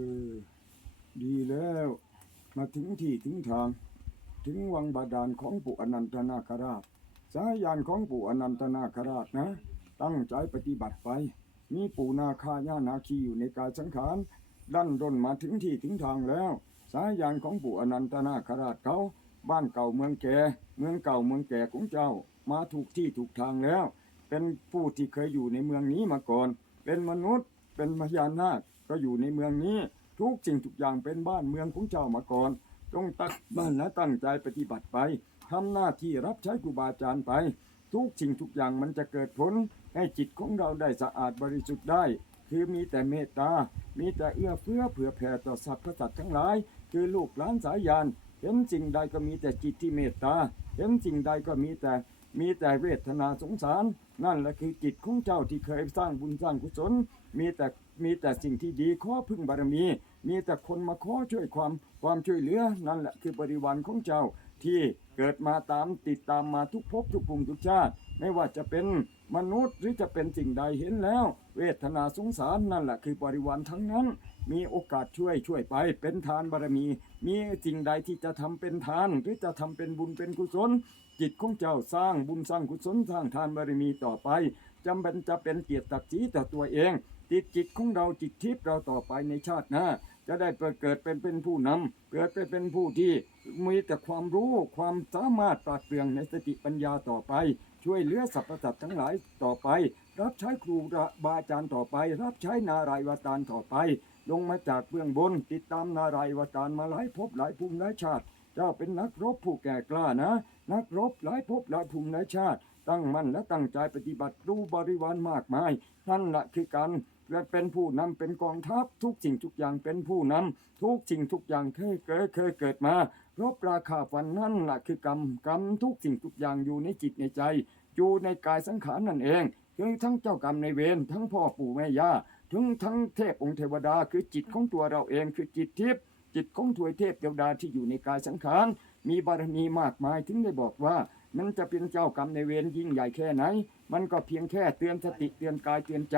ออดีแล้ว มาถึงที่ถึงทาง ถึงวังบาดาลของปู่อนันตนาคราช สายยานของปู่อนันตนาคราชนะ ตั้งใจปฏิบัติไป มีปู่นาคาย่านาคีอยู่ในกายสังขารดันด้นมาถึงที่ถึงทางแล้ว สายยานของปู่อนันตนาคราชเขาบ้านเก่าเมืองแก่เมืองเก่าเมืองแก่ของเจ้า มาถูกที่ถูกทางแล้ว เป็นผู้ที่เคยอยู่ในเมืองนี้มาก่อน เป็นมนุษย์เป็นพญานาคก็อยู่ในเมืองนี้ ทุกสิ่งทุกอย่างเป็นบ้านเมืองของเจ้ามาก่อน จงตักบ้านและตั้งใจปฏิบัติไปทำหน้าที่รับใช้ครูบาอาจารย์ไป ทุกสิ่งทุกอย่างมันจะเกิดผล ให้จิตของเราได้สะอาดบริสุทธิ์ได้ คือมีแต่เมตตา มีแต่เอื้อเฟื้อเผื่อแผ่ต่อสรรพสัตว์ทั้งหลาย คือลูกหลานสายยาน เห็นสิ่งใดก็มีแต่จิตที่เมตตา เห็นสิ่งใดก็มีแต่มีแต่เวทนาสงสาร นั่นแหละคือจิตของเจ้าที่เคยสร้างบุญสร้างกุศล มีแต่ มีแต่สิ่งที่ดีขอพึ่งบารมี มีแต่คนมาขอช่วยความความช่วยเหลือนั่นแหละคือบริวารของเจ้าที่เกิดมาตามติดตามมาทุกภพทุกภูมิทุกชาติ ไม่ว่าจะเป็นมนุษย์หรือจะเป็นสิ่งใดเห็นแล้ว เวทนาสงสารนั่นแหละคือบริวารทั้งนั้น มีโอกาสช่วยช่วยไป เป็นทานบารมี มีสิ่งใดที่จะทำเป็นทาน หรือจะทำเป็นบุญเป็นกุศล จิตของเจ้าสร้างบุญสร้างกุศลสร้างทานบารมีต่อไป จำเป็นจะเป็นเกียรติศักดิ์ศรีต่อตัวเองจิตจิตของเราจิตทิพย์เราต่อไปในชาติหน้าจะได้เกิดเป็นเป็นผู้นำเกิดไปเป็นผู้ที่มีแต่ความรู้ความสามารถปราดเปรื่องในสติปัญญาต่อไป ช่วยเหลือสรรพสัตว์ทั้งหลายต่อไป รับใช้ครูบาอาจารย์ต่อไป รับใช้นารายวตารต่อไป ลงมาจากเบื้องบน ติดตามนารายวตารมาหลายภพหลายภูมิหลายชาติ เจ้าเป็นนักรบผู้แก่กล้านะ นักรบหลายภพหลายภูมิหลายชาติ ตั้งมั่นและตั้งใจปฏิบัติรู้บริวารมากมายนั่นแหละคือการและเป็นผู้นำเป็นกองทัพทุกสิ่งทุกอย่างเป็นผู้นำทุกสิ่งทุกอย่างเคยเคยเคยเกิดมารบราคาฟันนั่นแหละคือกรรมกรรมทุกสิ่งทุกอย่างอยู่ในจิตในใจ อยู่ในกายสังขารนั่นเองคือทั้งเจ้ากรรมในเวรทั้งพ่อปู่แม่ย่าทั้งทั้งเทพองค์เทวดาคือจิตของตัวเราเองคือจิตทิพย์จิตของถวยเทพเทวดาที่อยู่ในกายสังขารมีบารมีมากมายถึงได้บอกว่า มันจะเป็นเจ้ากรรมในเวรยิ่งใหญ่แค่ไหน มันก็เพียงแค่เตือนสติเตือนกายเตือนใจ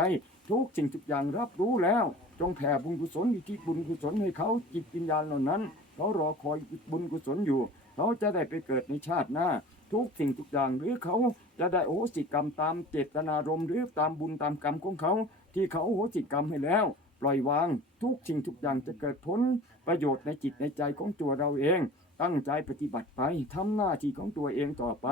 ทุกสิ่งทุกอย่างรับรู้แล้ว จงแผ่บุญกุศลอิทธิบุญกุศลให้เขาจิตวิญญาณเหล่านั้น เขารอคอยบุญกุศลอยู่ เขาจะได้ไปเกิดในชาติหน้า ทุกสิ่งทุกอย่างหรือเขาจะได้โอสิกรรมตามเจตนารมณ์หรือตามบุญตามกรรมของเขา ที่เขาโอสิกรรมให้แล้ว ปล่อยวาง ทุกสิ่งทุกอย่างจะเกิดผลประโยชน์ในจิตในใจของตัวเราเอง ตั้งใจปฏิบัติไปทำหน้าที่ของตัวเองต่อไป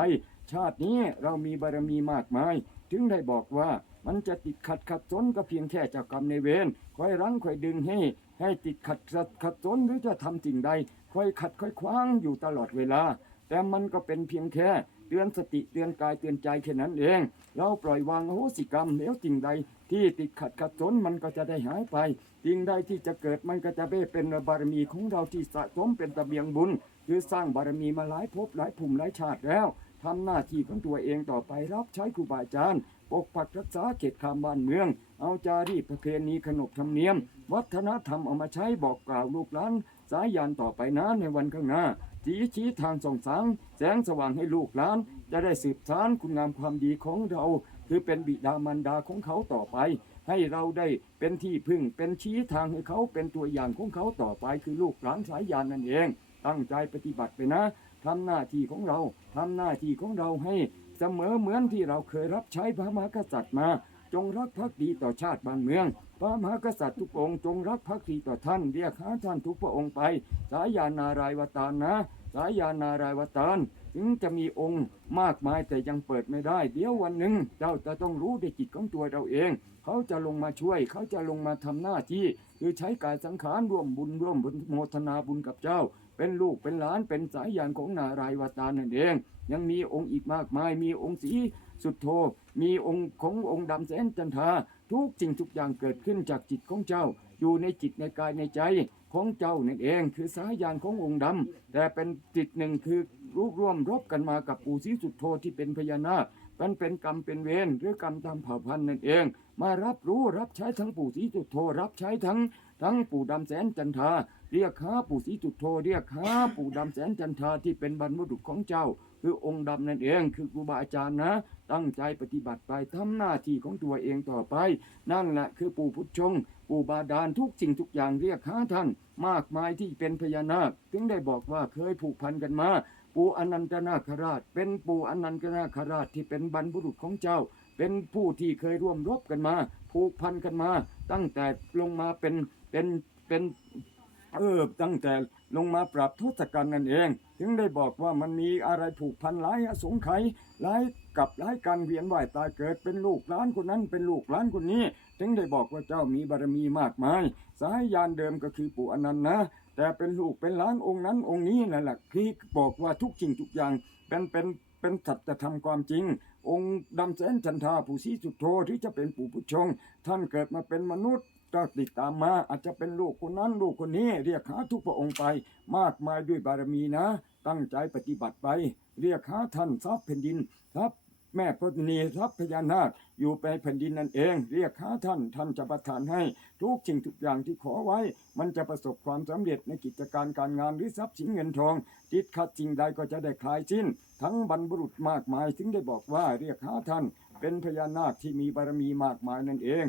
ชาตินี้เรามีบารมีมากมาย ถึงได้บอกว่ามันจะติดขัดขัดสนก็เพียงแค่เจ้ากรรมในเวรคอยรั้งคอยดึงให้ ให้ติดขัดขัดขัดสนหรือจะทำสิ่งใดคอยขัดคอยขวางอยู่ตลอดเวลา แต่มันก็เป็นเพียงแค่ เตือนสติเตือนกายเตือนใจแค่นั้นเอง เราปล่อยวางโหสิกรรมแล้วสิ่งใดที่ติดขัดขัดสนมันก็จะได้หายไปสิ่งใดที่จะเกิดมันก็จะได้เป็นบารมีของเราที่สะสมเป็นตะเบียงบุญ คือสร้างบารมีมาหลายภพหลายภูมิหลายชาติแล้วทำหน้าที่ของตัวเองต่อไปรับใช้ครูบาอาจารย์ปกปักรักษาเขตขามบ้านเมือง เอาจารีตประเพณีขนบธรรมเนียม วัฒนธรรมเอามาใช้บอกกล่าวลูกหลานสายยานต่อไปนะในวันข้างหน้า ชี้ชี้ทางส่องแสงแสงสว่างให้ลูกหลาน จะได้สืบสานคุณงามความดีของเรา คือเป็นบิดามารดาของเขาต่อไป ให้เราได้เป็นที่พึ่งเป็นชี้ทางให้เขาเป็นตัวอย่างของเขาต่อไป คือลูกหลานสายยานนั่นเอง ตั้งใจปฏิบัติไปนะทำหน้าที่ของเราทำหน้าที่ของเราให้เสมอเหมือนที่เราเคยรับใช้พระมหากษัตริย์มา จงรักภักดีต่อชาติบ้านเมือง พระมหากษัตริย์ทุกองค์จงรักภักดีต่อท่านเรียกหาท่านทุกพระองค์ไป สายยานารายวตารนะสายยานารายวตารถึงจะมีองค์มากมายแต่ยังเปิดไม่ได้ เดี๋ยววันหนึ่งเจ้าจะต้องรู้ในจิตของตัวเราเอง เขาจะลงมาช่วย เขาจะลงมาทำหน้าที่ คือใช้กายสังขารร่วมบุญร่วมบุญโมทนาบุญกับเจ้า เป็นลูกเป็นหลานเป็นสายยานของนารายวตารนั่นเอง ยังมีองค์อีกมากมาย มีองค์สีสุดโท มีองค์ขององค์ดำแสนจันทา ทุกสิ่งทุกอย่างเกิดขึ้นจากจิตของเจ้า อยู่ในจิตในกายในใจของเจ้านั่นเองคือสายยานขององค์ดำแต่เป็นจิตหนึ่งคือรูปร่วมรบกันมากับปู่ศรีสุดโทที่เป็นพญานาค มันเป็นกรรมเป็นเวรหรือกรรมตามเผ่าพันธุ์นั่นเอง มารับรู้รับใช้ทั้งปู่ศรีสุดโทรับใช้ทั้ง ทั้งปู่ดำแสนจันทาเรียกหาปู่ศรีจุดโทเรียกหาปู่ดำแสนจันทาที่เป็นบรรพบุรุษของเจ้า คือองค์ดำนั่นเอง คือครูบาอาจารย์นะ ตั้งใจปฏิบัติไปทำหน้าที่ของตัวเองต่อไป นั่นแหละคือปู่พุทธชงปู่บาดาลทุกสิ่งทุกอย่างเรียกหาท่าน มากมายที่เป็นพญานาคถึงได้บอกว่าเคยผูกพันกันมา ปู่อนันตนาคราช เป็นปู่อนันตนาคราชที่เป็นบรรพบุรุษของเจ้า เป็นผู้ที่เคยร่วมรบกันมา ผูกพันกันมา ตั้งแต่ลงมาเป็นเป็นเป็นเออตั้งแต่ลงมาปราบทศกันนั่นเอง ถึงได้บอกว่ามันมีอะไรผูกพันหลายอสงไขยหลายกับหลายการเวียนว่ายตายเกิดเป็นลูกล้านคนนั้นเป็นลูกล้านคนนี้ ถึงได้บอกว่าเจ้ามีบารมีมากมาย สายยานเดิมก็คือปู่อนันต์นะ แต่เป็นลูกเป็นล้านองค์นั้นองค์นี้นั่นแหละที่บอกว่าทุกสิ่งทุกอย่างเป็นเป็นเป็นสัจธรรมความจริง องค์ดำแสนจันทาผู้ศรีสุโธที่จะเป็นปู่ผู้ชง ท่านเกิดมาเป็นมนุษย์ก็ติดตามมาอาจจะเป็นลูกคนนั้นลูกคนนี้ เรียกหาทุกพระองค์ไป มากมายด้วยบารมีนะ ตั้งใจปฏิบัติไป เรียกหาท่านทรัพย์แผ่นดินทรัพย์ แม่พจนีทรัพพญานาคอยู่ในแผ่นดินนั่นเอง เรียกหาท่านท่านจะประทานให้ ทุกสิ่งทุกอย่างที่ขอไว้ มันจะประสบความสำเร็จในกิจการการงานหรือทรัพย์สินเงินทอง ติดขัดสิ่งใดก็จะได้คลายสิ้น ทั้งบรรพบุรุษมากมายถึงได้บอกว่าเรียกหาท่านเป็นพญานาคที่มีบารมีมากมายนั่นเอง